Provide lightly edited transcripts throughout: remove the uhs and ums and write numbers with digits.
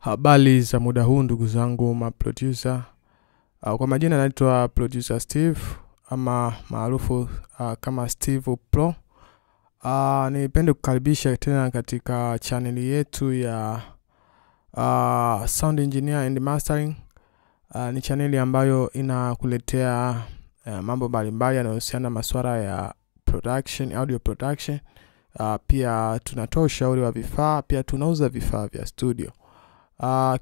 Habari za muda huu ndugu zangu maproducer. Kwa majina naitwa Producer Steve ama maarufu kama Steve Pro. Nipende kukaribisha tena katika channel yetu ya Sound Engineer and Mastering. Ni channel ambayo inakuletea mambo mbalimbali yanayohusiana na masuala ya production, audio production. Pia tunatoa ushauri wa vifaa, pia tunauza vifaa vya studio.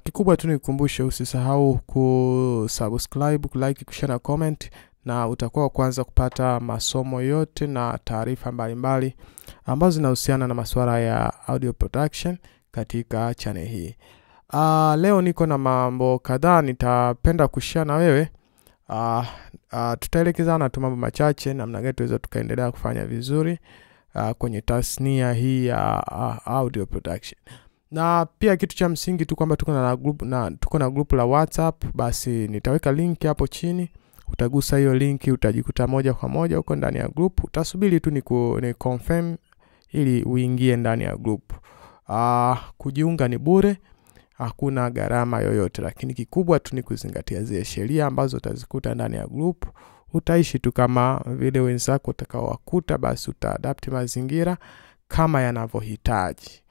Kikubwa tu nikukumbushe usisahau kusubscribe, kulike, kushare na comment, na utakuwa kwanza kupata masomo yote na taarifa mbalimbali ambazo zinahusiana na masuala ya audio production katika channel hii. Leo niko na mambo kadhaa nitapenda kushare na wewe. Tutaelekezana tu mambo machache namna gani tuweza tukaendelea kufanya vizuri kwenye tasnia hii ya audio production. Na pia kitu cha msingi tu kwamba tuko na group la WhatsApp, basi nitaweka link hapo chini. Utagusa hiyo link utajikuta moja kwa moja uko ndani ya group. Utasubiri tu ni confirm ili uingie ndani ya group. Kujiunga ni bure, hakuna gharama yoyote, lakini kikubwa tu ni kuzingatia zile sheria ambazo utazikuta ndani ya group. Utaishi tu kama vile wenzako utakaowakuta, basi utaadapt mazingira kama yanavyohitaji.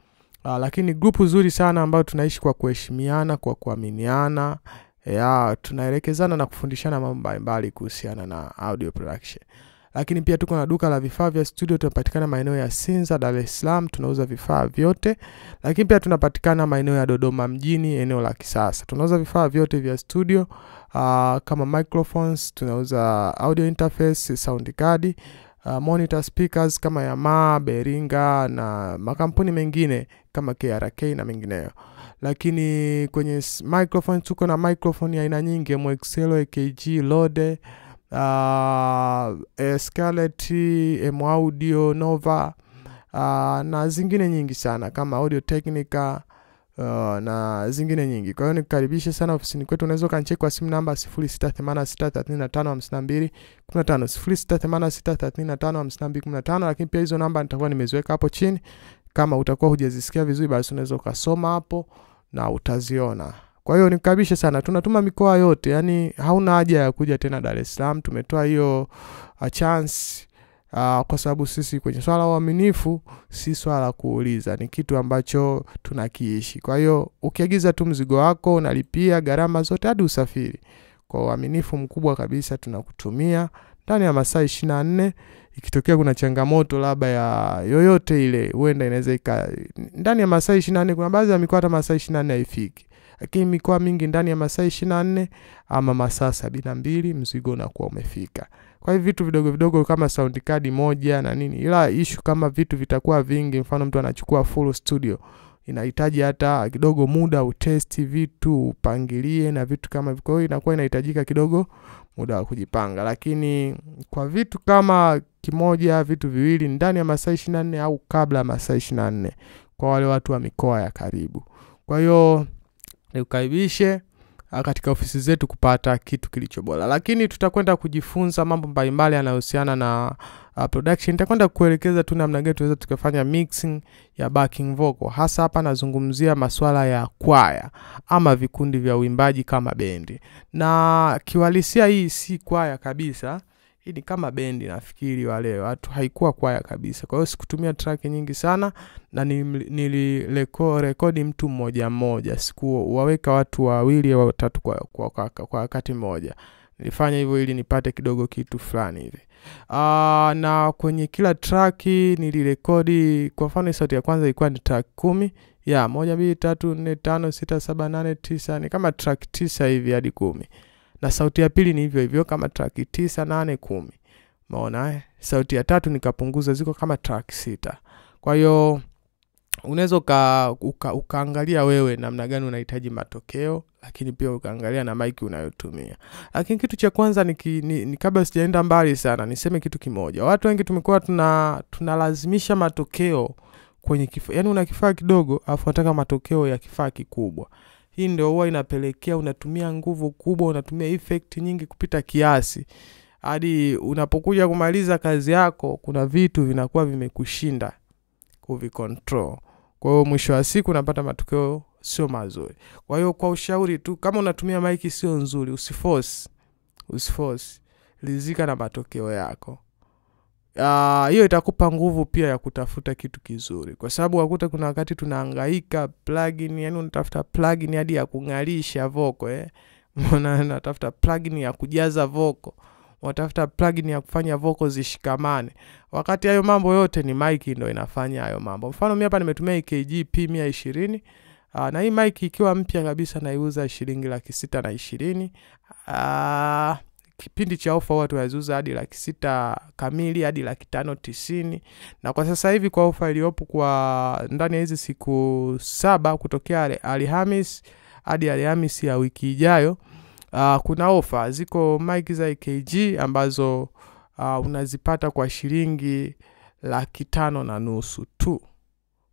Lakini grupu nzuri sana ambayo tunaishi kwa kuheshimiana, kwa kuaminiana, tunaelekezana na kufundishana mambo mbalimbali kuhusiana na audio production. Lakini pia tuko na duka la vifaa vya studio, tunapatikana maeneo ya Sinza, Dar es Salaam, tunauza vifaa vyote. Lakini pia tunapatikana maeneo ya Dodoma mjini, eneo la Kisasa. Tunauza vifaa vyote vya studio kama microphones, tunauza audio interface, sound card, monitor speakers kama Yamaha, Behringer na makampuni mengine kama KRK na mengineyo. Lakini kwenye microphone tuko na microphone ya aina nyingi, MXL, AKG, Rode, Scarlett, M-Audio, Nova na zingine nyingi sana kama Audio Technica na zingine nyingi. Kwa hiyo nikukaribisha sana ofisini kwetu. Unaweza kanicheki kwa simu namba 0686355215, 0686355215. Lakini pia hizo namba nitakuwa nimeziweka hapo chini. Kama utakuwa hujazisikia vizuri, basi unaweza ukasoma hapo na utaziona. Kwa hiyo nikukaribisha sana. Tunatuma mikoa yote, yani hauna haja ya kuja tena Dar es Salaam. Tumetoa hiyo chance kwa sababu sisi kwenye swala la uaminifu si swala kuuliza, ni kitu ambacho tunakiishi. Kwa hiyo ukiagiza tu mzigo wako unalipia gharama zote hadi usafiri. Kwa uaminifu mkubwa kabisa tunakutumia ndani ya masaa 24. Ikitokea kuna changamoto labda ya yoyote ile, huenda inaweza ndani ya masaa 24. Kuna baadhi ya mikoa hata masaa 24 haifiki, lakini mikoa mingi ndani ya masaa 24 ama masaa 72 mzigo unakuwa umefika. Kwa hiyo vitu vidogo vidogo kama sound card moja na nini, ila issue kama vitu vitakuwa vingi, mfano mtu anachukua full studio, inahitaji hata kidogo muda utest vitu, upangilie na vitu kama hivyo. Kwa hiyo inakuwa inahitajika kidogo muda wa kujipanga. Lakini kwa vitu kama kimoja, vitu viwili ndani ya masaa 24 au kabla ya masaa 24 kwa wale watu wa mikoa ya karibu. Kwa hiyo nikukaribishe katika ofisi zetu kupata kitu kilicho bora. Lakini tutakwenda kujifunza mambo mbalimbali yanayohusiana na production. Nitakwenda kuelekeza tu namna gani tunaweza tukafanya mixing ya backing vocal. Hasa hapa nazungumzia masuala ya kwaya ama vikundi vya uimbaji kama bendi. Na kiuhalisia hii si kwaya kabisa. Hii ni kama bendi, nafikiri wale watu haikuwa kwaya kabisa. Kwa hiyo sikutumia track nyingi sana na nilirekodi mtu mmoja mmoja. Sikuwaweka watu wawili au watatu kwa wakati mmoja. Nilifanya hivyo ili nipate kidogo kitu fulani hivi. Na kwenye kila track nilirekodi, kwa mfano sauti ya kwanza ilikuwa ni track 10. 1 2 3 4 5 6 7 8 9, ni kama track 9 hivi hadi 10. Na sauti ya pili ni hivyo hivyo kama track 9, 8, 10. Umeona sauti ya tatu nikapunguza, ziko kama track 6. Kwa hiyo unaweza ukaangalia wewe namna gani unahitaji matokeo, lakini pia ukaangalia na mic unayotumia. Lakini kitu cha kwanza ni kabla sijaenda mbali sana niseme kitu kimoja. Watu wengi tumekuwa tunalazimisha matokeo kwenye kifaa. Yaani una kifaa kidogo afu unataka matokeo ya kifaa kikubwa. Hii ndio huwa inapelekea unatumia nguvu kubwa, unatumia effect nyingi kupita kiasi. Hadi unapokuja kumaliza kazi yako kuna vitu vinakuwa vimekushinda kuvicontrol. Kwa hiyo mwisho wa siku unapata matokeo sio mazuri. Kwa hiyo kwa ushauri tu, kama unatumia mic sio nzuri, usiforce, ridhika na matokeo yako. Hiyo itakupa nguvu pia ya kutafuta kitu kizuri, kwa sababu wakuta kuna wakati tunahangaika plugin, yani unatafuta plugin hadi ya kungalisha vocal unatafuta plugin ya kujaza vocal, unatafuta plugin ya kufanya vocal zishikamane, wakati hayo mambo yote ni mic ndio inafanya hayo mambo. Mfano mimi hapa nimetumia EKG P120, na hii mic ikiwa mpya kabisa naiuza shilingi 620,000. Kipindi cha ofa watu wauza hadi 600,000 kamili hadi 590,000, na kwa sasa hivi kwa ofa iliyopo kwa ndani ya hizi siku 7 kutokea Alhamisi hadi Alhamisi ya wiki ijayo, kuna ofa ziko mic za EKG ambazo unazipata kwa shilingi 550,000 tu.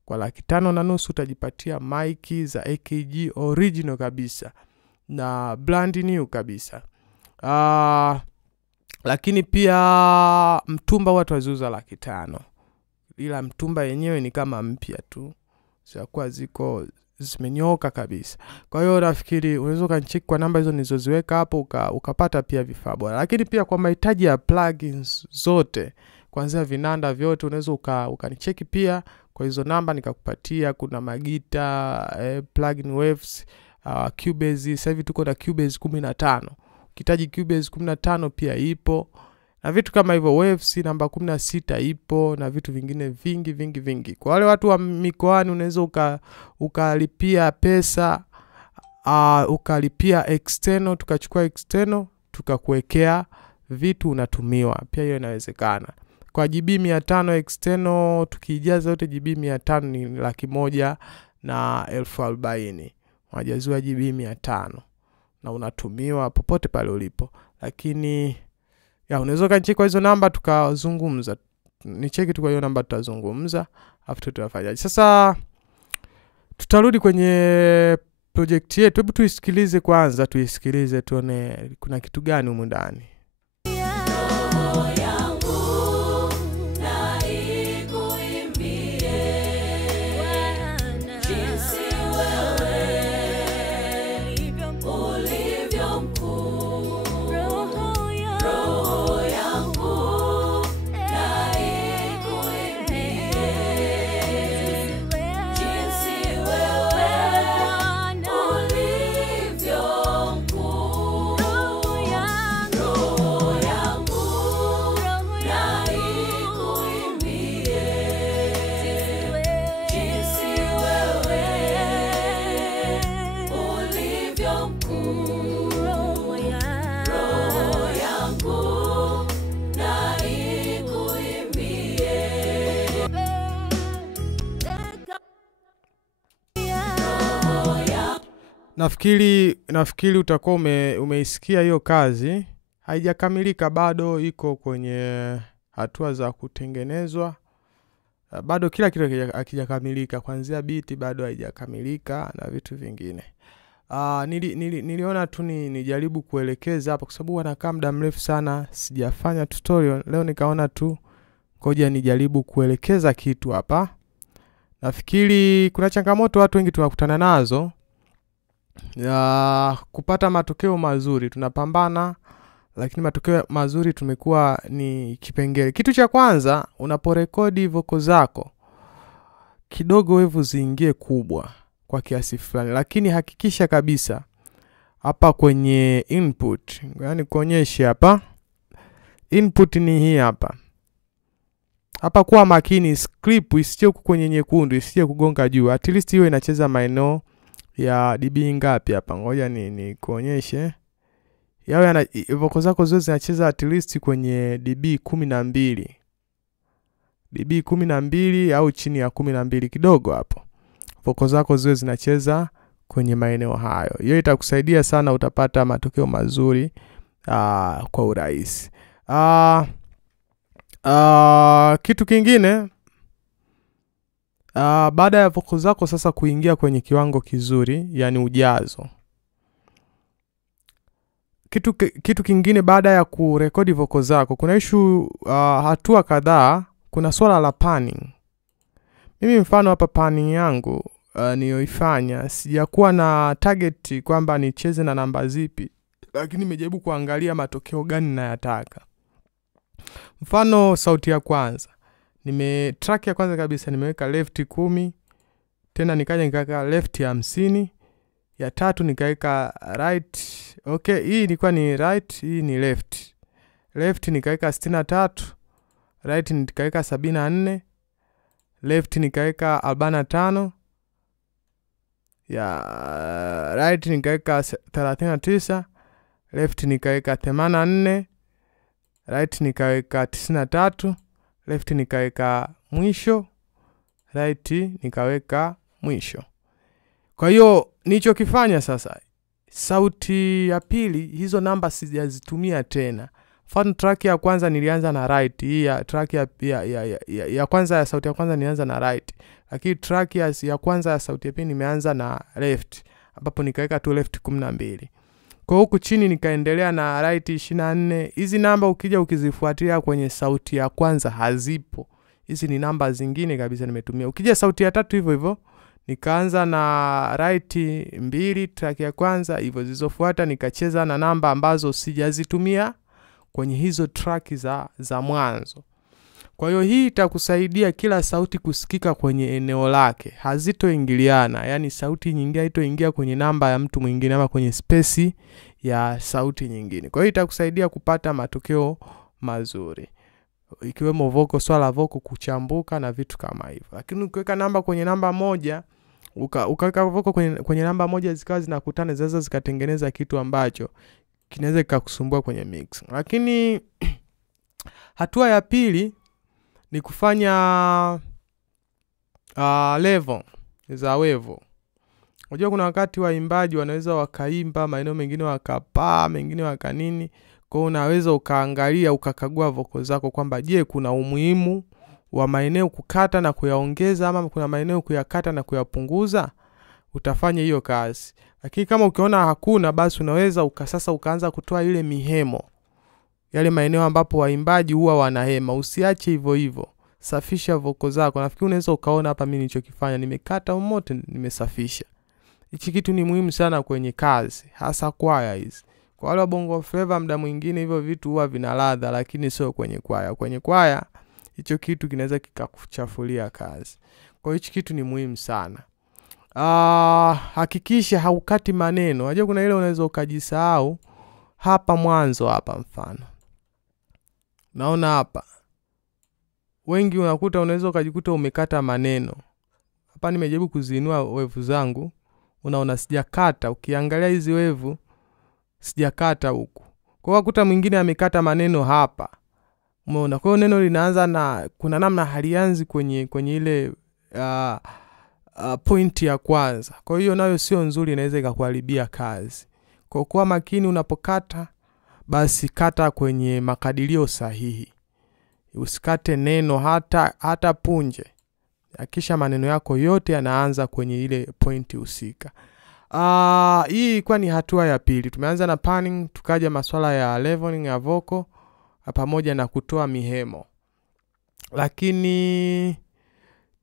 Kwa 550,000 utajipatia mic za EKG original kabisa na brand new kabisa. Lakini pia mtumba watu waziuza 500,000, ila mtumba yenyewe ni kama mpya tu, zitakuwa ziko zimenyoka kabisa. Kwa hiyo nafikiri unaweza kanicheck kwa namba hizo nilizoziweka hapo ukapata pia vifaa bora. Lakini pia kwa mahitaji ya plugins zote kuanzia vinanda vyote unaweza ukanicheck pia kwa hizo namba nikakupatia. Kuna magita, plugin waves, Cubase. Sasa hivi tuko na Cubase 15. Ukihitaji Cubase 15 pia ipo. Na vitu kama hivyo, waves namba 16 ipo na vitu vingine vingi. Kwa wale watu wa mikoani unaweza ukalipia pesa, ukalipia external, tukachukua external tukakuwekea vitu unatumiwa. Pia hiyo inawezekana. Kwa GB 500 external tukijaza yote GB 500 ni 140,000. Unajaziwa GB 500 na unatumiwa popote pale ulipo. Lakini unaweza kanicheki kwa hizo namba tukazungumza. Nicheki tu kwa hiyo namba tutazungumza, afu tutafanya. Sasa tutarudi kwenye project yetu. Hebu tuisikilize kwanza, tuone kuna kitu gani humu ndani. Nafikiri utakuwa umeisikia hiyo kazi. Haijakamilika bado, iko kwenye hatua za kutengenezwa. Bado kila kitu hakijakamilika, kuanzia beat bado haijakamilika na vitu vingine. Niliona tu nijaribu kuelekeza hapa kwa sababu wanakaa muda mrefu sana sijafanya tutorial. Leo nikaona tu ngoja nijaribu kuelekeza kitu hapa. Nafikiri kuna changamoto watu wengi tunakutana nazo. Kupata matokeo mazuri tunapambana, lakini matokeo mazuri tumekuwa ni kipengele. Kitu cha kwanza, unaporekodi vocal zako kidogo wevu ziingie kubwa kwa kiasi fulani, lakini hakikisha kabisa hapa kwenye input, yani kuonyesha hapa input ni hii hapa. Hapa kuwa makini, script isije kwenye nyekundu, isije kugonga juu. At least hiyo inacheza maeneo ya dB ngapi hapa? Ngoja ni kuonyeshe. Yawe vocal zako zote zinacheza at least kwenye dB 12. dB 12 au chini ya 12 kidogo hapo. Vocal zako zote zinacheza kwenye maeneo hayo. Hiyo itakusaidia sana, utapata matokeo mazuri kwa urahisi. Kitu kingine, baada ya vocal zako sasa kuingia kwenye kiwango kizuri, yani ujazo. Kitu kingine baada ya kurekodi vocal zako, kuna issue hatua kadhaa. Kuna swala la panning. Mimi mfano hapa panning yangu nilioifanya. Sijakuwa na target kwamba nicheze na namba zipi, lakini nimejaribu kuangalia matokeo gani ninayotaka. Mfano sauti ya kwanza, track ya kwanza kabisa nimeweka left 10, tena nikaja nikaweka left 50, ya tatu nikaweka right. Okay, hii ilikuwa ni right, hii ni left. Left nikaweka 63, right nikaweka 74, left nikaweka 45, ya right nikaweka 39, left nikaweka 84, right nikaweka 93, left nikaweka mwisho, right nikaweka mwisho. Kwa hiyo nilichokifanya sasa, sauti ya pili hizo namba sijazitumia tena. Mfano track ya kwanza nilianza na right, hii ya track ya kwanza ya sauti ya kwanza nilianza na right, lakini track ya kwanza ya sauti ya pili nimeanza na left, ambapo nikaweka tu left 12. Kwa huku chini nikaendelea na right 24. Hizi namba ukija ukizifuatilia kwenye sauti ya kwanza hazipo. Hizi ni namba zingine kabisa nimetumia. Ukija sauti ya tatu hivyo hivyo, nikaanza na right 2 track ya kwanza, hivyo zilizofuata nikacheza na namba ambazo sijazitumia kwenye hizo track za mwanzo. Kwa hiyo hii itakusaidia kila sauti kusikika kwenye eneo lake, hazitoingiliana. Yani sauti nyingine haitoingia kwenye namba ya mtu mwingine ama kwenye space ya sauti nyingine. Kwa hiyo itakusaidia kupata matokeo mazuri, ikiwemo vocal, swala vocal kuchambuka na vitu kama hivyo. Lakini ukiweka namba kwenye namba moja, ukaweka vocal kwenye namba moja zikawa zinakutana, zaweza zikatengeneza kitu ambacho kinaweza kikakusumbua kwenye mix. Lakini hatua ya pili ni kufanya level za wevo. Unajua kuna wakati waimbaji wanaweza wakaimba maeneo mengine wakapaa, mengine wakanini. Kwa hiyo unaweza ukaangalia ukakagua vocal zako kwamba je, kuna umuhimu wa maeneo kukata na kuyaongeza ama kuna maeneo kuyakata na kuyapunguza. Utafanya hiyo kazi. Lakini kama ukiona hakuna, basi unaweza sasa ukaanza kutoa ile mihemo, yale maeneo ambapo waimbaji huwa wanahema. Usiache hivyo hivyo, safisha vocal zako. Nafikiri unaweza ukaona hapa mimi nilichokifanya, nimekata umote, nimesafisha. Hichi kitu ni muhimu sana kwenye kazi, hasa kwaya hizi. Kwa wale bongo flava muda mwingine hivyo vitu huwa vina ladha, lakini sio kwenye kwaya. Kwenye kwaya hicho kitu kinaweza kikakuchafulia kazi. Kwa hiyo hichi kitu ni muhimu sana. Hakikisha haukati maneno. Unajua kuna ile unaweza ukajisahau hapa mwanzo hapa mfano. Naona hapa wengi unakuta unaweza ukajikuta umekata maneno. Hapa nimejaribu kuziinua wevu zangu, unaona sijakata. Ukiangalia hizi wevu sijakata huku. Kwa hiyo ukuta mwingine amekata maneno hapa. Umeona? Kwa hiyo neno linaanza na kuna namna halianzi kwenye ile point ya kwanza. Kwa hiyo nayo sio nzuri, inaweza ikakuharibia kazi. Kwa kuwa makini unapokata, basi kata kwenye makadirio sahihi. Usikate neno hata punje. Hakisha maneno yako yote yanaanza kwenye ile point husika. Hii ilikuwa ni hatua ya pili. Tumeanza na panning, tukaja masuala ya leveling ya vocal pamoja na kutoa mihemo. Lakini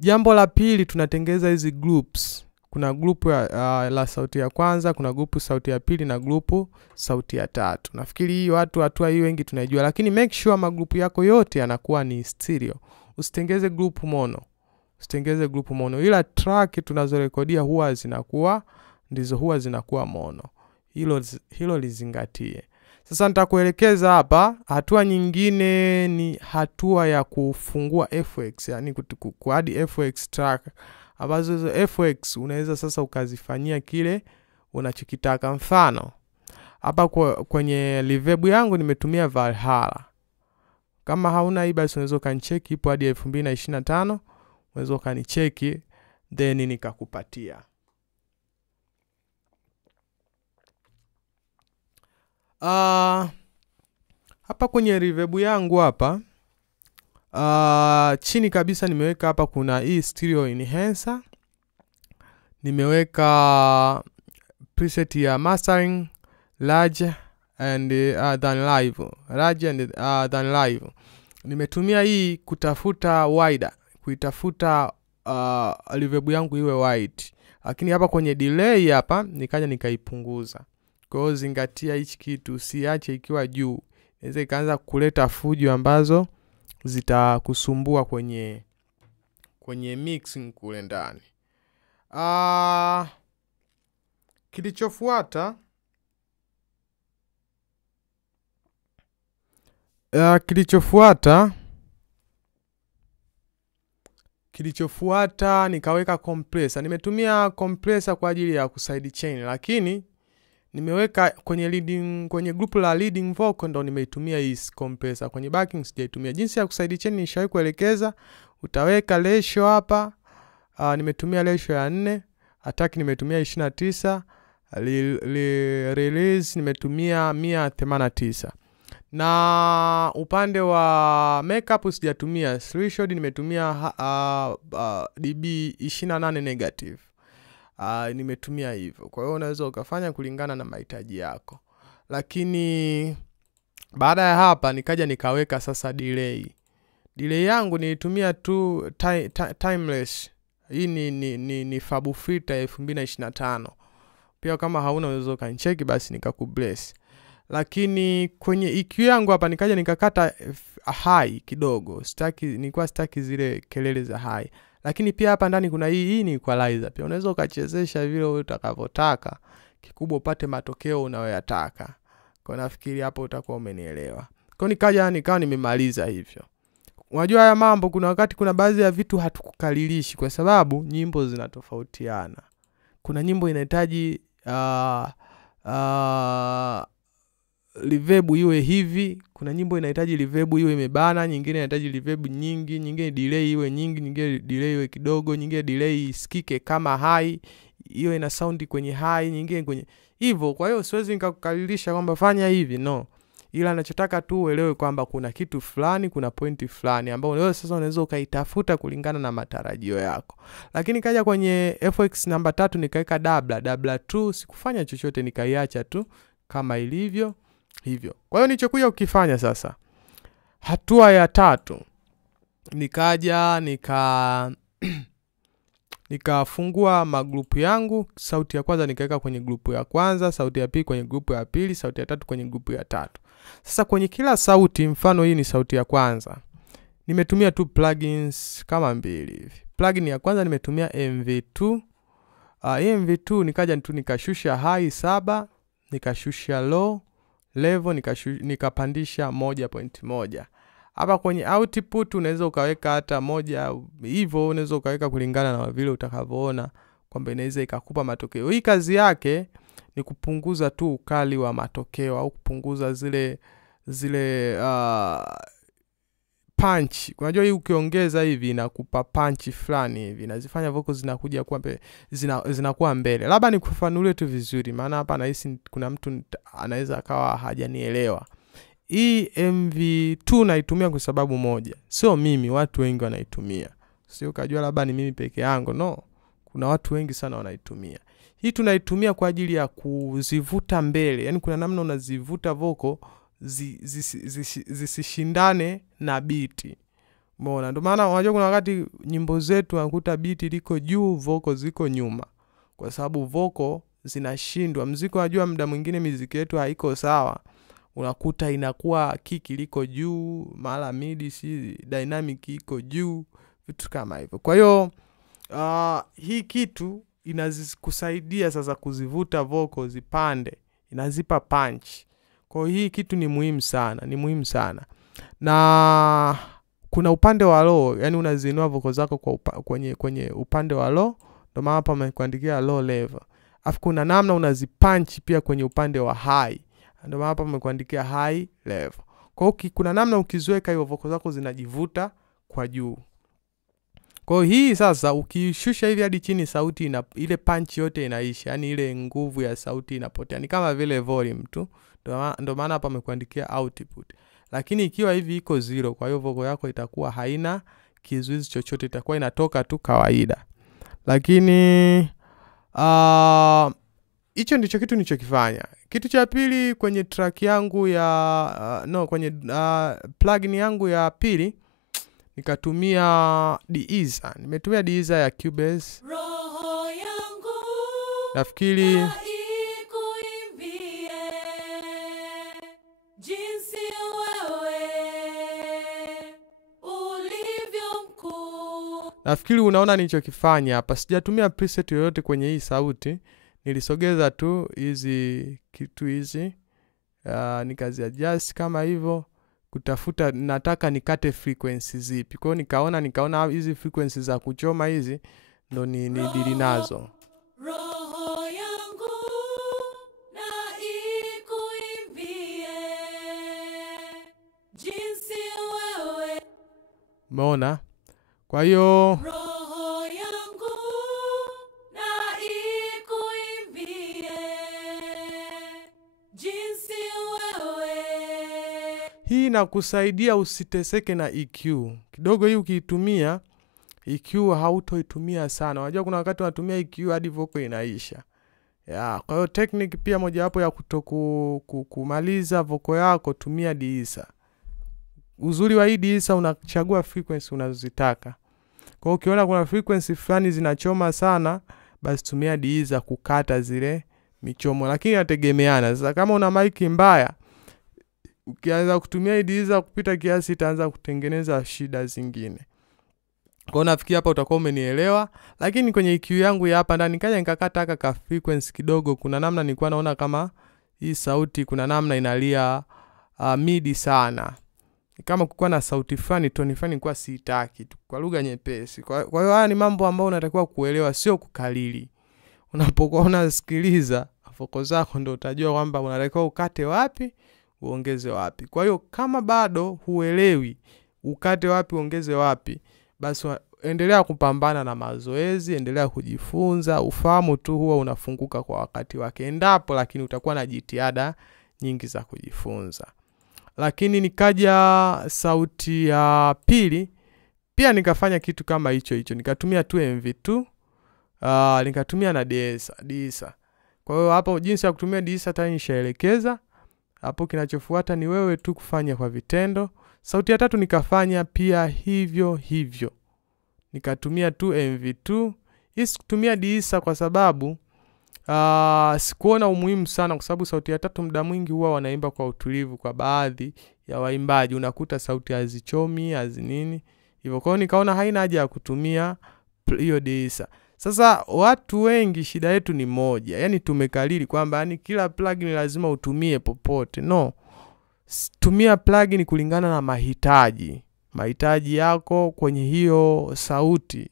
jambo la pili, tunatengeza hizi groups. Kuna group la sauti ya kwanza, kuna group sauti ya pili na group sauti ya tatu. Nafikiri hii hatua hii wengi tunajua, lakini make sure magrupu yako yote yanakuwa ni stereo. Usitengeze group mono. Ila track tunazorekodia huwa zinakuwa mono. Hilo lizingatie. Sasa nitakuelekeza hapa. Hatua nyingine ni hatua ya kufungua FX, yani kuadi FX track. Ambazo hizo FX unaweza sasa ukazifanyia kile unachokitaka. Mfano hapa kwenye reverb yangu nimetumia Valhalla. Kama hauna hii basi unaweza kanicheki, ipo hadi 2025. Unaweza kanicheki then nikakupatia. Hapa kwenye reverb yangu hapa chini kabisa nimeweka hapa kuna hii stereo enhancer. Nimeweka preset ya mastering large and than live. Nimetumia hii kutafuta wider, kuitafuta reverb yangu iwe wide. Lakini hapa kwenye delay hapa nikaja nikaipunguza. Kwa hiyo zingatia hichi kitu, usiache ikiwa juu. Inaweza ikaanza kuleta fujo ambazo zitakusumbua kwenye mixing kule ndani. Kilichofuata nikaweka compressor. Nimetumia compressor kwa ajili ya kuside chain, lakini nimeweka kwenye group la leading vocal ndo nimeitumia hii compressor. Kwenye backing sijaitumia. Jinsi ya kuside chain nishawahi kuelekeza. Utaweka ratio hapa. Nimetumia ratio ya 4, attack nimetumia 29, release nimetumia 189. Na upande wa makeup sijatumia threshold, nimetumia dB 28 negative. Nimetumia hivyo. Kwa hiyo unaweza ukafanya kulingana na mahitaji yako. Lakini baada ya hapa nikaja nikaweka sasa delay. Delay yangu nilitumia tu timeless. Hii ni Fab Filter 2025. Pia kama hauna unaweza ukanicheki basi nikakubless. Lakini kwenye EQ yangu hapa nikaja nikakata high kidogo. Nilikuwa sitaki zile kelele za high. Lakini pia hapa ndani kuna hii ni equalizer. Pia unaweza ukachezesha vile utakavyotaka. Kikubwa upate matokeo unayoyataka. Kwa nafikiri hapo utakuwa umenielewa. Kwa nikawa nimemaliza hivyo. Unajua haya mambo kuna wakati kuna baadhi ya vitu hatukukalilishi kwa sababu nyimbo zinatofautiana. Kuna nyimbo inahitaji reverb iwe hivi, kuna nyimbo inahitaji reverb iwe imebana, nyingine inahitaji reverb nyingi, nyingine delay iwe nyingi, nyingine delay iwe kidogo, nyingine delay isikike kama high, hiyo ina sound kwenye high, nyingine kwenye hivyo. Kwa hiyo siwezi nikakukalilisha kwamba fanya hivi, no. Ila ninachotaka tu uelewe kwamba kuna kitu fulani, kuna pointi fulani ambao wewe sasa unaweza ukaitafuta kulingana na matarajio yako. Lakini kaja kwenye FX namba 3 nikaweka dabla 2, sikufanya chochote, nikaiacha tu kama ilivyo hivyo. Kwa hiyo nilichokuja ukifanya sasa, hatua ya 3 nikaja nikafungua magrupu yangu. Sauti ya kwanza nikaweka kwenye grupu ya kwanza, sauti ya pili kwenye grupu ya pili, sauti ya 3 kwenye grupu ya 3. Sasa kwenye kila sauti, mfano hii ni sauti ya kwanza, nimetumia tu plugins kama 2 hivi. Plugin ya kwanza nimetumia MV2. MV2 nikaja tu nikashusha high 7, nikashusha low level, nikapandisha 1.1. Hapa kwenye output unaweza ukaweka hata 1 hivyo, unaweza ukaweka kulingana na vile utakavyoona kwamba inaweza ikakupa matokeo. Hii kazi yake ni kupunguza tu ukali wa matokeo au kupunguza zile punch. Unajua hii ukiongeza hivi inakupa punch fulani hivi, inazifanya vocals zinakuja kwa zinakuwa mbele. Labda nikufafanulie tu vizuri maana hapa nahisi kuna mtu anaweza akawa hajanielewa. Hii MV2 naitumia kwa sababu moja. Sio mimi, watu wengi wanaitumia. Sio kujua labda ni mimi peke yangu, no. Kuna watu wengi sana wanaitumia. Hii tunaitumia kwa ajili ya kuzivuta mbele. Yaani kuna namna unazivuta vocal zisishindane na beat. Umeona? Ndio maana unajua kuna wakati nyimbo zetu unakuta beat liko juu, vocal ziko nyuma. Kwa sababu vocal zinashindwa. Muziki unajua muda mwingine muziki yetu haiko sawa. Unakuta inakuwa kick liko juu, mara midi si dynamic iko juu, vitu kama hivyo. Kwa hiyo hii kitu inakusaidia sasa kuzivuta vocal zipande, inazipa punch. Kwa hiyo hii kitu ni muhimu sana, na kuna upande wa low, yani unazinua vocal zako kwenye upande wa low, ndio maana hapa nimekuandikia low level. Afu kuna namna unazipunch pia kwenye upande wa high, ndio maana hapa nimekuandikia high level. Kwa hiyo kuna namna ukiziweka hiyo vocal zako zinajivuta kwa juu. Kwa hiyo hii sasa ukishusha hivi hadi chini sauti ile punch yote inaisha, yani ile nguvu ya sauti inapotea. Ni kama vile volume tu. Ndio maana hapa nimekuandikia output. Lakini ikiwa hivi iko 0, kwa hiyo vocal yako itakuwa haina kizuizi chochote, itakuwa inatoka tu kawaida. Lakini hicho ndicho kitu nilichokifanya. Kitu cha pili kwenye track yangu kwenye plugin yangu ya pili nikatumia Deezer. Nimetumia Deezer ya Cubase. Roho yangu Nafikiri unaona nilichokifanya hapa. Sijatumia preset yoyote kwenye hii sauti. Nilisogeza tu hizi kitu hizi. Nikazi adjust kama hivyo. Kutafuta nataka nikate frequency zipi. Kwa hiyo nikaona hizi frequency za kuchoma hizi ndo ni dili nazo. Roho yangu na ikuimbie jinsi wewe. Umeona? Kwa hiyo roho yangu na ikuimbie jinsi wewe. Hii inakusaidia usiteseke na EQ. Kidogo hii ukiitumia EQ hautoitumia sana. Unajua kuna wakati unatumia EQ hadi vocal inaisha. Kwa hiyo technique pia mojawapo ya kumaliza vocal yako, tumia deesser. Uzuri wa hii deesser, unachagua frequency unazozitaka. Kwa hiyo ukiona kuna frequency fulani zinachoma sana, basi tumia deesser kukata zile michomo. Lakini inategemeana. Sasa kama una mic mbaya, ukianza kutumia deesser kupita kiasi, itaanza kutengeneza shida zingine. Kwa hiyo nafikiri hapa utakuwa umenielewa. Lakini kwenye EQ yangu ya hapa ndani nikaja nikakata ka frequency kidogo. Kuna namna nilikuwa naona kama hii sauti kuna namna inalia midi sana. Kama kukuwa na sauti fulani, toni fulani nilikuwa siitaki kwa lugha nyepesi. Kwa hiyo haya ni mambo ambayo unatakiwa kuelewa, sio kukalili. Unapokuwa unasikiliza vocal zako ndio utajua kwamba unatakiwa ukate wapi, uongeze wapi. Kwa hiyo kama bado huelewi ukate wapi, uongeze wapi, basi endelea kupambana na mazoezi, endelea kujifunza. Ufahamu tu huwa unafunguka kwa wakati wake endapo, lakini utakuwa na jitihada nyingi za kujifunza. Lakini nikaja sauti ya pili, pia nikafanya kitu kama hicho. Nikatumia tu MV2, nikatumia na deesser. Kwa hiyo hapo jinsi ya kutumia deesser tayari nishaelekeza. Hapo kinachofuata ni wewe tu kufanya kwa vitendo. Sauti ya tatu nikafanya pia hivyo. Nikatumia tu MV2. Sikutumia deesser kwa sababu sikuona umuhimu sana, kwa sababu sauti ya tatu muda mwingi huwa wanaimba kwa utulivu. Kwa baadhi ya waimbaji unakuta sauti hazichomi, hazinini hivyo. Kwa hiyo nikaona haina haja ya kutumia hiyo deesser. Sasa watu wengi shida yetu ni moja. Yaani tumekalili kwamba yani kila plugin lazima utumie popote. No. Tumia plugin kulingana na mahitaji yako kwenye hiyo sauti.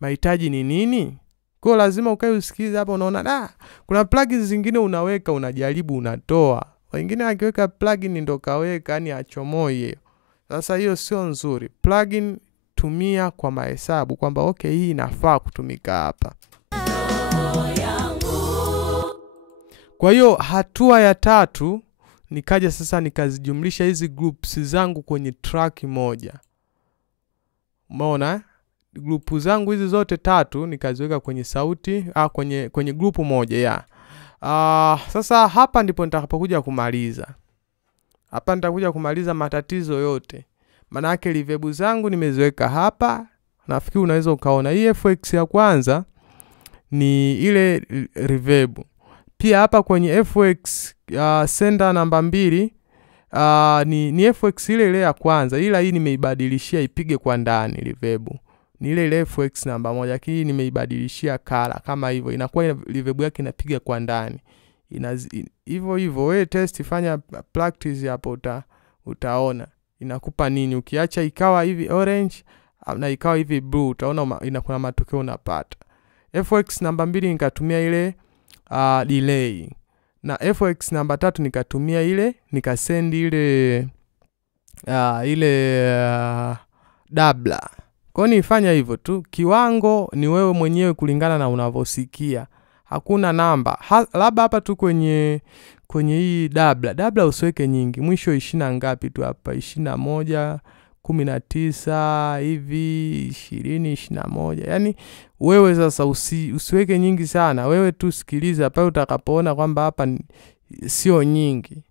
Mahitaji ni nini? Kwa lazima ukae usikize hapa. Unaona kuna plugins zingine unaweka, unajaribu, unatoa. Wengine akiweka plugin ndo kaweka, yani achomoi hiyo. Sasa hiyo sio nzuri. Plugin tumia kwa mahesabu kwamba okay, hii inafaa kutumika hapa. Kwa hiyo hatua ya tatu nikaja sasa nikazijumlisha hizi groups zangu kwenye track moja. Umeona? Group zangu hizi zote tatu nikaziweka kwenye sauti kwenye group moja sasa hapa ndipo nitakapokuja kumaliza. Hapa nitakuja kumaliza matatizo yote. Maana yake reverb zangu nimeziweka hapa. Nafikiri unaweza ukaona hii FX ya kwanza ni ile reverb. Pia hapa kwenye FX sender namba 2 ni FX ile ya kwanza, ila hii nimeibadilishia ipige kwa ndani reverb. Ni ile FX namba 1, lakini nimeibadilishia color kama hivyo. Inakuwa reverb yake inapiga kwa ndani. Hivyo wewe test, fanya practice hapo utaona inakupa nini. Ukiacha ikawa hivi orange na ikawa hivi blue, utaona inakuwa matokeo unapata. FX namba 2 nikatumia ile delay. Na FX namba 3 nikatumia ile nikasend ile doubler. Kwa hiyo nifanya hivyo tu. Kiwango ni wewe mwenyewe kulingana na unavosikia. Hakuna namba. Labda hapa tu kwenye hii doubler usiweke nyingi. Mwisho 20 ngapi tu hapa, 21, 19 hivi, 20, 21. Yaani wewe sasa usiweke nyingi sana. Wewe tu sikiliza pale utakapoona kwamba hapa sio nyingi.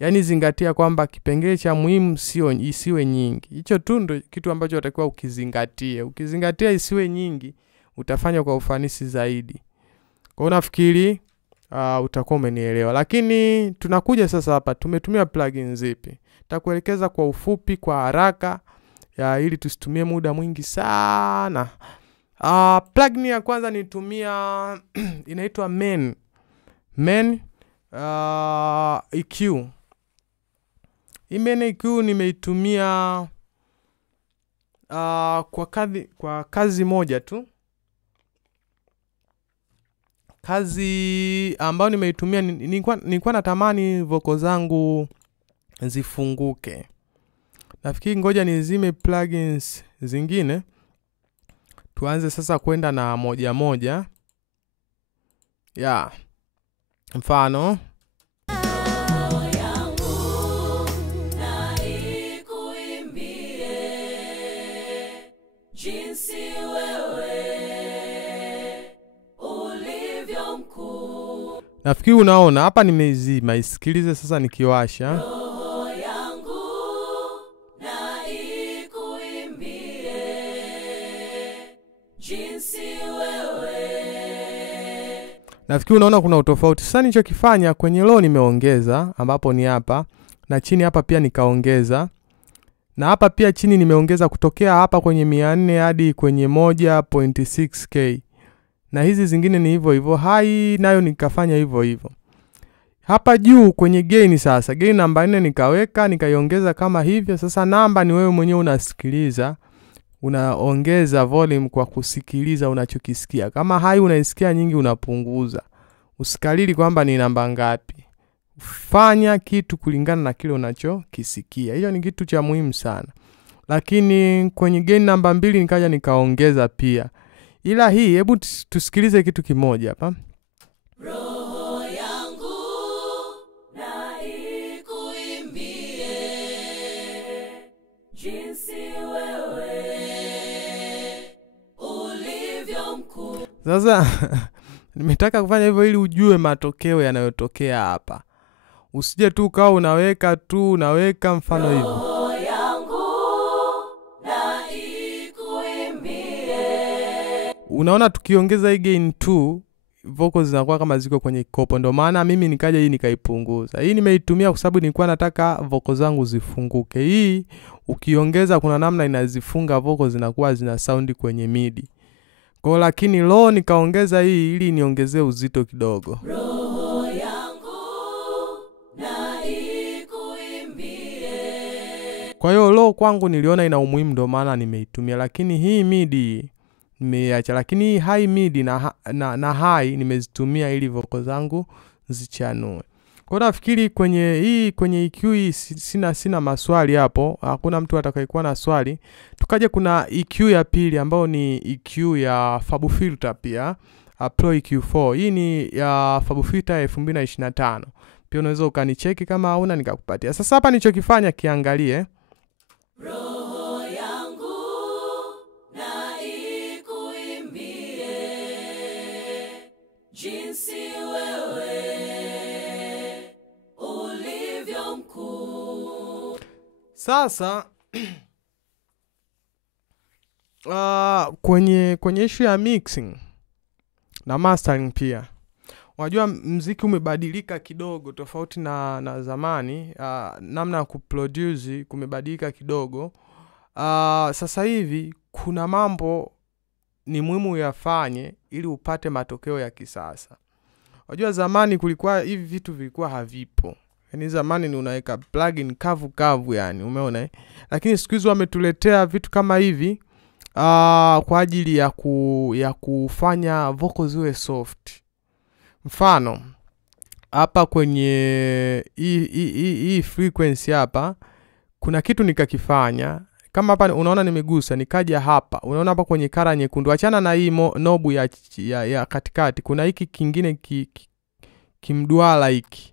Yaani zingatia kwamba kipengele cha muhimu isiwe nyingi. Hicho tu ndo kitu ambacho unatakiwa ukizingatie. Ukizingatia isiwe nyingi, utafanya kwa ufanisi zaidi. Kwa nafikiri utakuwa umenielewa. Lakini tunakuja sasa hapa tumetumia plugin zipi. Nitakuelekeza kwa ufupi, kwa haraka ili tusitumie muda mwingi sana. Plugin ya kwanza nitumia inaitwa Main EQ. Main EQ nimeitumia kwa kazi moja tu. Kazi ambayo nimeitumia nilikuwa natamani vocal zangu zifunguke. Nafikiri ngoja nizime plugins zingine. Tuanze sasa kwenda na moja moja. Mfano jinsi wewe ulivyo mkuu. Nafikiri unaona hapa nimeizima, isikilize sasa nikiwasha. Roho yangu na ikuimbie jinsi wewe. Nafikiri unaona kuna utofauti. Sasa nilichokifanya kwenye low nimeongeza, ambapo ni hapa, na chini hapa pia nikaongeza. Na hapa pia chini nimeongeza kutokea hapa kwenye 400 hadi kwenye 1.6K. Na hizi zingine ni hivyo hivyo. High nayo nikafanya hivyo hivyo. Hapa juu kwenye gain sasa. Gain namba 4 nikaweka, nikaiongeza kama hivyo. Sasa namba ni wewe mwenyewe unasikiliza. Unaongeza volume kwa kusikiliza unachokisikia. Kama high unaisikia nyingi unapunguza. Usikalili kwamba ni namba ngapi. Fanya kitu kulingana na kile unachokisikia. Hiyo ni kitu cha muhimu sana. Lakini kwenye gain namba 2 nikaja nikaongeza pia. Ila hii hebu tusikilize kitu kimoja hapa. Roho yangu na ikuimbie jinsi wewe ulivyo mkuu. Sasa nimetaka kufanya hivyo ili ujue matokeo yanayotokea hapa. Usije tu kama unaweka mfano hivyo. Roho yangu na ikuimbie. Unaona tukiongeza hii gain 2, vocals zinakuwa kama ziko kwenye kopo. Ndio maana mimi nikaja hii nikaipunguza. Hii nimeitumia kwa sababu nilikuwa nataka vocals zangu zifunguke. Hii ukiongeza kuna namna inazifunga vocals zinakuwa zina sound kwenye midi. Kwa lakini low nikaongeza hii ili niongezee uzito kidogo. Roho yangu na ikuimbie. Kwa hiyo low kwangu niliona ina umuhimu ndio maana nimeitumia, lakini hii midi nimeacha. Lakini hii high midi na high nimezitumia ili vocal zangu zichanue. Kwa nafikiri kwenye EQ hii sina maswali hapo. Hakuna mtu atakayekuwa na swali. Tukaje kuna EQ ya pili ambayo ni EQ ya FabFilter pia. Pro EQ4. Hii ni ya FabFilter 2025. Pia unaweza ukanicheki kama hauna nikakupatia. Sasa hapa nilichokifanya kiangalie. Roho yangu na ikuimbie jinsi wewe ulivyo mkuu. Sasa kwenye issue ya mixing na mastering pia. Unajua muziki umebadilika kidogo tofauti na zamani. Namna ya kuproduce kumebadilika kidogo. Sasa hivi kuna mambo ni muhimu uyafanye ili upate matokeo ya kisasa. Unajua zamani kulikuwa hivi vitu vilikuwa havipo. Yaani zamani ni unaweka plugin kavu yani, umeona Lakini siku hizi wametuletea vitu kama hivi kwa ajili ya kufanya vocals ziwe soft. Mfano hapa kwenye hii frequency hapa kuna kitu nikakifanya. Kama hapa unaona nimegusa nikaja hapa. Unaona hapa kwenye kara nyekundu. Achana na hii nobu ya katikati. Kuna hiki kingine kimduala hiki.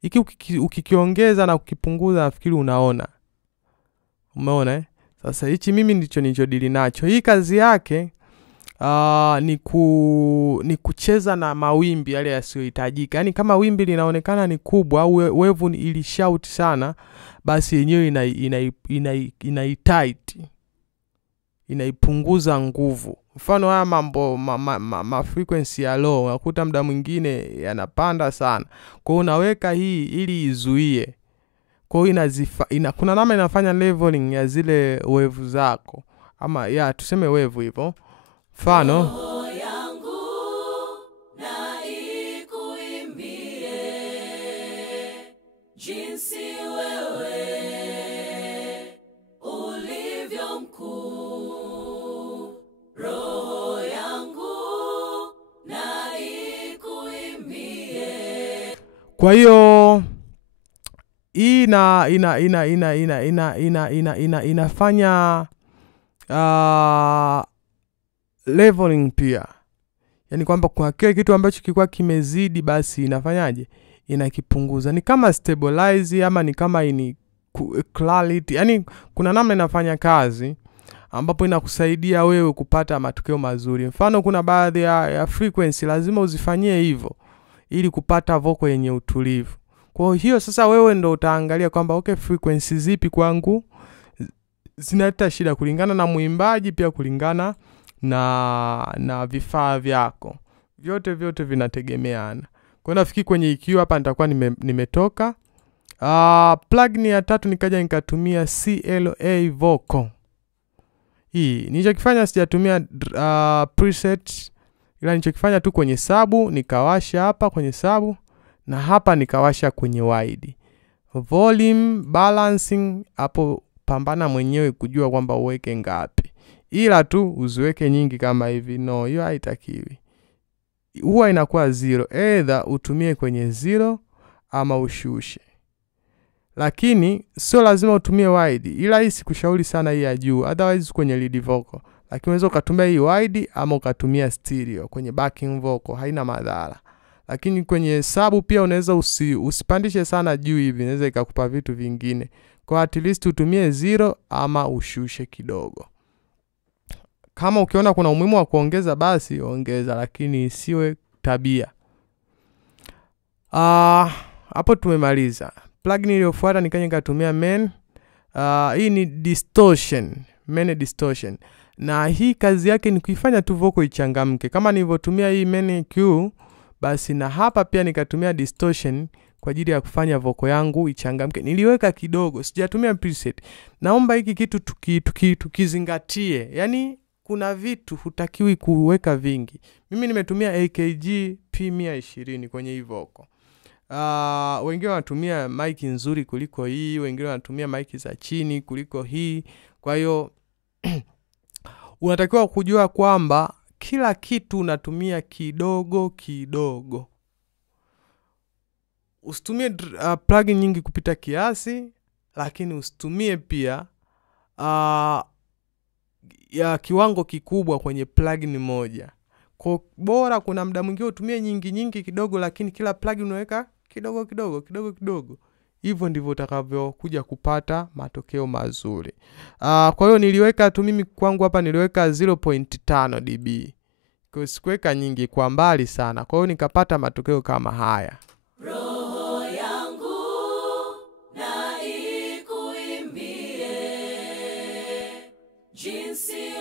Hiki ukikiongeza na kukipunguza nafikiri unaona. Umeona Sasa hichi mimi ndicho nilichodili nacho. Hii kazi yake ni kucheza na mawimbi yale yasiyohitajika. Yaani kama wimbi linaonekana ni kubwa au wevu ili shout sana, basi yenyewe inaipunguza nguvu. Mfano haya mambo frequency ya low unakuta muda mwingine yanapanda sana. Kwa hiyo unaweka hii ili izuie. Kwa hiyo kuna namna inafanya leveling ya zile wave zako. Ama tuseme wave hivyo. Mfano jinsi wewe ulivyo mkuu, roho yangu na ikuimbie. Kwa hiyo hii inafanya leveling pia. Yaani kwamba kwa kile kitu ambacho kilikuwa kimezidi basi inafanyaje? Inakipunguza. Ni kama stabilize ama ni kama clarity. Yaani kuna namna inafanya kazi ambapo inakusaidia wewe kupata matokeo mazuri. Mfano kuna baadhi ya frequency lazima uzifanyie hivyo ili kupata vocal yenye utulivu. Kwa hiyo sasa wewe ndo utaangalia kwamba okay, frequency zipi kwangu zinaleta shida kulingana na muimbaji, pia kulingana na vifaa vyako. Vyote vinategemeana. Kwa nafikiri kwenye EQ hapa nitakuwa nimetoka. Plugin ya 3 nikaja nikatumia CLA vocal. Hii nilichokifanya sijatumia preset, ila nilichokifanya tu kwenye sabu nikawasha hapa kwenye sabu na hapa nikawasha kwenye wide. Volume balancing hapo pambana mwenyewe kujua kwamba uweke ngapi. Ila tu uziweke nyingi kama hivi. No, hiyo haitakiwi. Huwa inakuwa 0. Either utumie kwenye 0 ama ushushe. Lakini sio lazima utumie wide. Ila hii sikushauri sana hii ya juu. Otherwise kwenye lead vocal. Lakini unaweza ukatumia hii wide ama ukatumia stereo kwenye backing vocal, haina madhara. Lakini kwenye sabu pia unaweza usipandishe sana juu hivi, inaweza ikakupa vitu vingine. Kwa at least utumie 0 ama ushushe kidogo. Kama ukiona kuna umuhimu wa kuongeza basi ongeza, lakini isiwe tabia. Hapo tumemaliza. Plugin iliyofuata nikaja nikatumia main. Hii ni distortion, main distortion. Na hii kazi yake ni kuifanya tu vocal ichangamke. Kama nilivyotumia hii main EQ, basi na hapa pia nikatumia distortion kwa ajili ya kufanya vocal yangu ichangamke. Niliweka kidogo, sijatumia preset. Naomba hiki kitu tukizingatie. Yaani kuna vitu hutakiwi kuweka vingi. Mimi nimetumia AKG P120 kwenye hii vocal. Wengine wanatumia mic nzuri kuliko hii, wengine wanatumia mic za chini kuliko hii. Kwa hiyo unatakiwa kujua kwamba kila kitu unatumia kidogo kidogo. Usitumie plugin nyingi kupita kiasi, lakini usitumie pia ya kiwango kikubwa kwenye plugin moja. Kwa bora kuna muda mwingine utumie nyingi kidogo, lakini kila plugin unaweka kidogo. Hivyo ndivyo utakavyokuja kupata matokeo mazuri. Kwa hiyo niliweka tu mimi kwangu hapa niliweka 0.5 dB. Kwa sikuweka nyingi, kwa mbali sana. Kwa hiyo nikapata matokeo kama haya. Roho yangu na ikuimbie.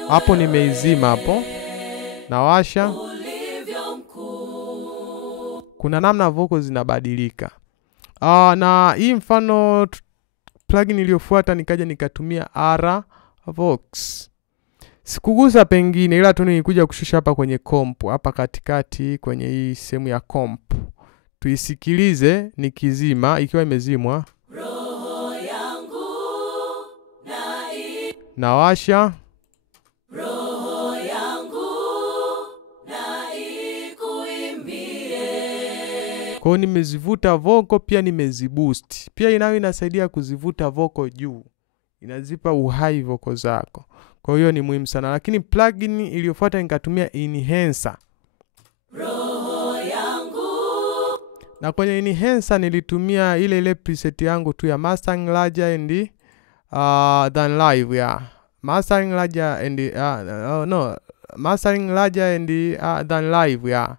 Hapo nimeizima hapo. Nawasha. Kuna namna vocal zinabadilika. Na hii mfano plugin iliyofuata nikaja nikatumia RVox. Sikugusa pengine, ila tu nilikuja kushusha hapa kwenye comp, hapa katikati kwenye hii sehemu ya comp. Tuisikilize nikizima ikiwa imezimwa. Roho yangu nawasha. Roho yangu na ikuimbie. Kwa hiyo nimezivuta vocal pia nimeziboost. Pia inayo inasaidia kuzivuta vocal juu. Inazipa uhai vocal zako. Kwa hiyo ni muhimu sana. Lakini plugin iliyofuata nikatumia enhancer. Roho yangu. Na kwenye enhancer nilitumia ile preset yangu tu ya mastering larger and than live ya. Mastering larger and mastering larger and than live ya.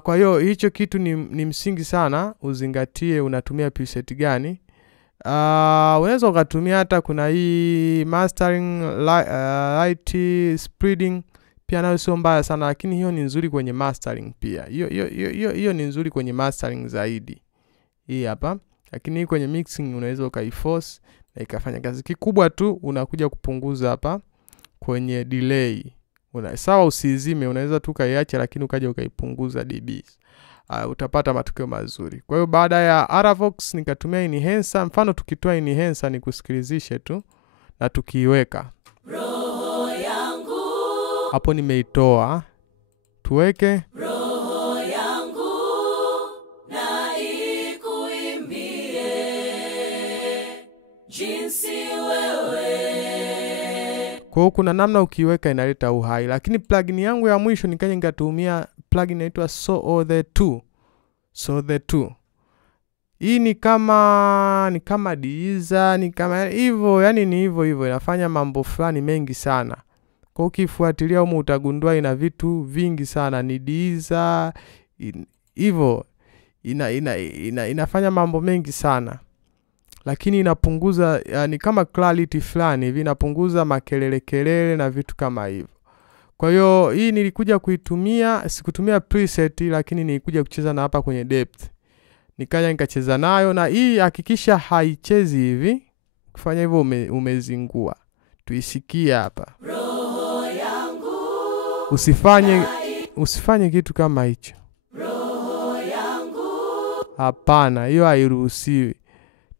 Kwa hiyo hicho kitu ni msingi sana, uzingatie unatumia preset gani. Unaweza ukatumia hata kuna hii mastering light spreading, pia nayo sio mbaya sana, lakini hiyo ni nzuri kwenye mastering pia. Hiyo ni nzuri kwenye mastering zaidi. Hii hapa. Lakini kwenye mixing unaweza ukaiforce na ikafanya kazi. Kikubwa tu unakuja kupunguza hapa kwenye delay. Sawa usizime, unaweza tu kaiacha lakini ukaja ukaipunguza dBs. Utapata matokeo mazuri. Kwa hiyo baada ya Aravox nikatumia enhancer. Mfano tukitoa enhancer ni kusikilizishe tu na tukiiweka. Roho yangu. Hapo nimeitoa. Tuweke. Roho yangu na ikuimbie jinsi wewe. Kwa hiyo kuna namna ukiweka inaleta uhai. Lakini plugin yangu ya mwisho nikaja nikatumia plugin inaitwa So The 2. Hii ni kama Deezer, ni kama hivyo, yani ni hivyo inafanya mambo fulani mengi sana. Kwa ukifuatilia huko utagundua ina vitu vingi sana, ni Deezer hivyo inafanya mambo mengi sana. Lakini inapunguza ni kama clarity fulani hivi, inapunguza makelele na vitu kama hivyo. Kwa hiyo hii nilikuja kuitumia, sikutumia preset lakini nilikuja kucheza na hapa kwenye depth. Nikaja nikacheza nayo, na hii hakikisha haichezi hivi. Ukifanya hivyo umezingua. Tuisikie hapa. Roho yangu. Usifanye kitu kama hicho. Roho yangu. Hapana, hiyo hairuhusiwi.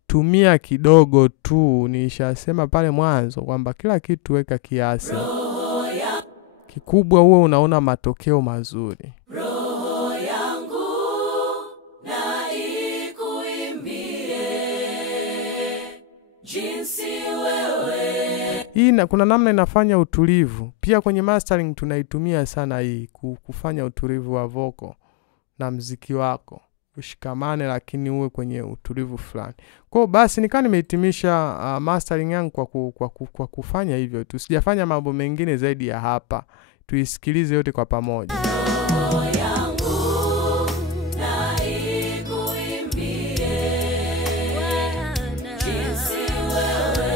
Tumia kidogo tu. Nishasema pale mwanzo kwamba kila kitu weka kiasi. Kikubwa uwe unaona matokeo mazuri. Roho yangu na ikuimbie jinsi wewe. Hii kuna namna inafanya utulivu. Pia kwenye mastering tunaitumia sana hii kufanya utulivu wa vocal na muziki wako. Ushikamane lakini uwe kwenye utulivu fulani. Kwa basi nikaa nimehitimisha mastering yangu kwa kufanya hivyo. Tusijafanya mambo mengine zaidi ya hapa. Tuisikilize yote kwa pamoja. Roho yangu na ikuimbie jinsi wewe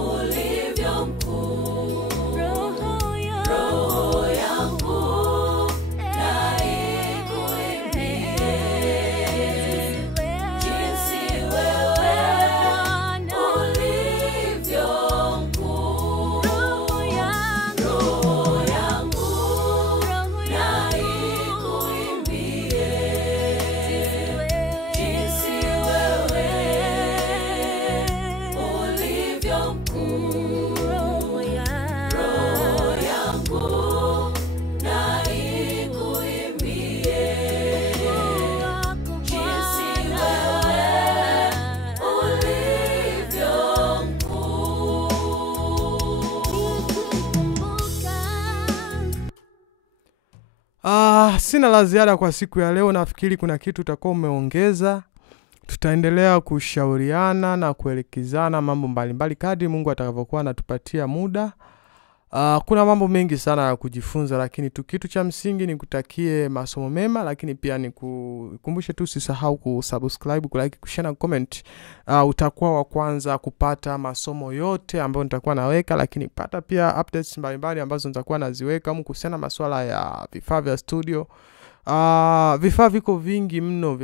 ulivyo mkuu. Roho yangu na ikuimbie jinsi wewe ulivyo mkuu. Roho yangu na ikuimbie jinsi wewe ulivyo mkuu. Roho yangu na ikuimbie jinsi wewe ulivyo mkuu. Sina la ziada kwa siku ya leo. Nafikiri kuna kitu utakuwa umeongeza. Tutaendelea kushauriana na kuelekezana mambo mbalimbali kadri Mungu atakavyokuwa anatupatia muda. Kuna mambo mengi sana ya kujifunza, lakini kitu cha msingi ni kutakie masomo mema, lakini pia ni kukumbushe tu usisahau kusubscribe, kulike, kushare na comment. Utakuwa wa kwanza kupata masomo yote ambayo nitakuwa naweka, lakini pata pia updates mbalimbali ambazo nitakuwa naziweka kuhusiana masuala ya vifaa vya studio. Vifaa viko vingi mno,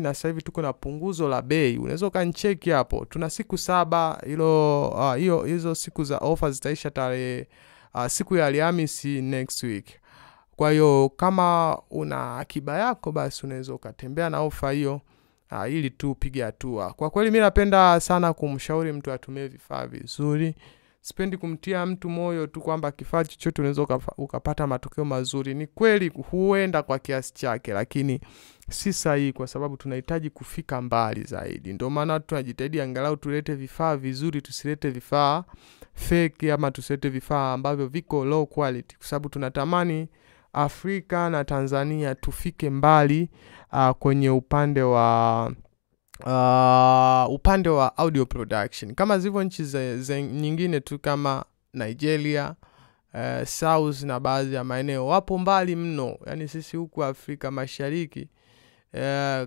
na sasa hivi tuko na punguzo la bei. Unaweza ukanicheki hapo. Tuna siku 7, hizo siku za offer zitaisha tarehe siku ya Alhamisi next week. Kwa hiyo kama una akiba yako basi unaweza ukatembea na offer hiyo ili tu upige hatua. Kwa kweli mimi napenda sana kumshauri mtu atumie vifaa vizuri. Sipendi kumtia mtu moyo tu kwamba kifaa chochote unaweza ukapata matokeo mazuri. Ni kweli huenda kwa kiasi chake, lakini si sahihi kwa sababu tunahitaji kufika mbali zaidi. Ndio maana tunajitahidi angalau tulete vifaa vizuri, tusilete vifaa fake ama tusilete vifaa ambavyo viko low quality, kwa sababu tunatamani Afrika na Tanzania tufike mbali kwenye upande wa audio production, kama zivyo nchi nyingine tu kama Nigeria, South na baadhi ya maeneo wapo mbali mno. Yani sisi huku Afrika Mashariki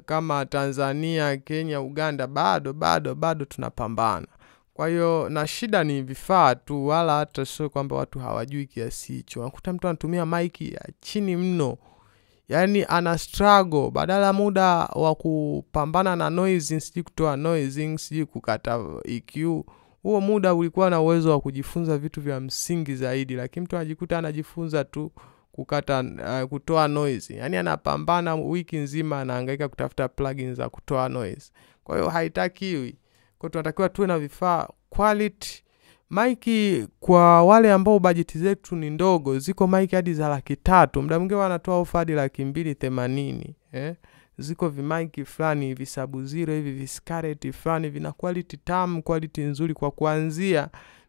kama Tanzania, Kenya, Uganda bado tunapambana. Kwa hiyo na shida ni vifaa tu, wala hata sio kwamba watu hawajui kiasi hicho. Unakuta mtu anatumia mic ya chini mno, yani ana struggle, badala muda wa kupambana na noise, siji kutoa noise, siji kukata EQ, huo muda ulikuwa na uwezo wa kujifunza vitu vya msingi zaidi, lakini mtu anajikuta anajifunza tu kukata kutoa noise. Yani anapambana wiki nzima anahangaika kutafuta plugins za kutoa noise. Kwa hiyo haitakiwi. Kwa tunatakiwa tuwe na vifaa quality. Mic kwa wale ambao budget zetu ni ndogo, ziko mic hadi za 300,000. Muda mwingine wanatoa ofa hadi 280,000, Ziko vimic fulani hivi Sub-Zero hivi viscarlet fulani vina quality tamu, quality nzuri kwa kuanzia,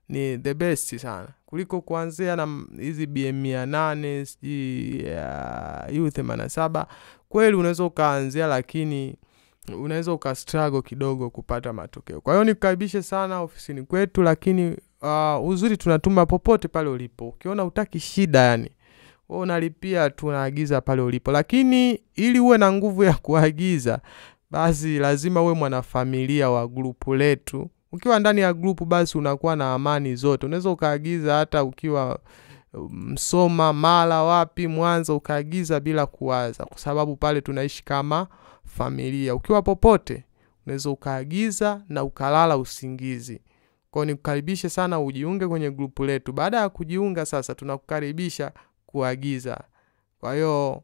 ni the best sana. Kuliko kuanzia na hizi BM800, U87. Kweli unaweza ukaanzia, lakini unaweza ukastruggle kidogo kupata matokeo. Kwa hiyo nikukaribishe sana ofisini kwetu, lakini uzuri tunatuma popote pale ulipo. Ukiona hutaki shida, yani wewe unalipia, tunaagiza pale ulipo. Lakini ili uwe na nguvu ya kuagiza, basi lazima uwe mwanafamilia wa grupu letu. Ukiwa ndani ya grupu, basi unakuwa na amani zote. Unaweza ukaagiza hata ukiwa Msoma, Mara, wapi, Mwanza, ukaagiza bila kuwaza, kwa sababu pale tunaishi kama familia. Ukiwa popote unaweza ukaagiza na ukalala usingizi. Kwa hiyo nikukaribishe sana ujiunge kwenye grupu letu. Baada ya kujiunga sasa, tunakukaribisha kuagiza. Kwa hiyo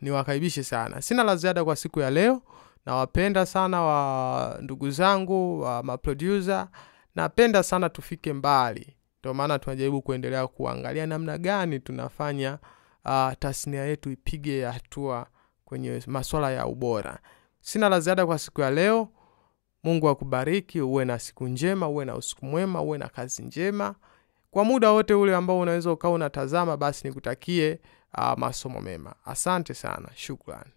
niwakaribishe sana. Sina la ziada kwa siku ya leo. Nawapenda sana wa ndugu zangu wa maproducer. Napenda sana tufike mbali. Ndio maana tunajaribu kuendelea kuangalia namna gani tunafanya tasnia yetu ipige hatua kwenye masuala ya ubora. Sina la ziada kwa siku ya leo. Mungu akubariki, uwe na siku njema, uwe na usiku mwema, uwe na kazi njema. Kwa muda wote ule ambao unaweza ukawa unatazama, basi nikutakie masomo mema. Asante sana. Shukrani.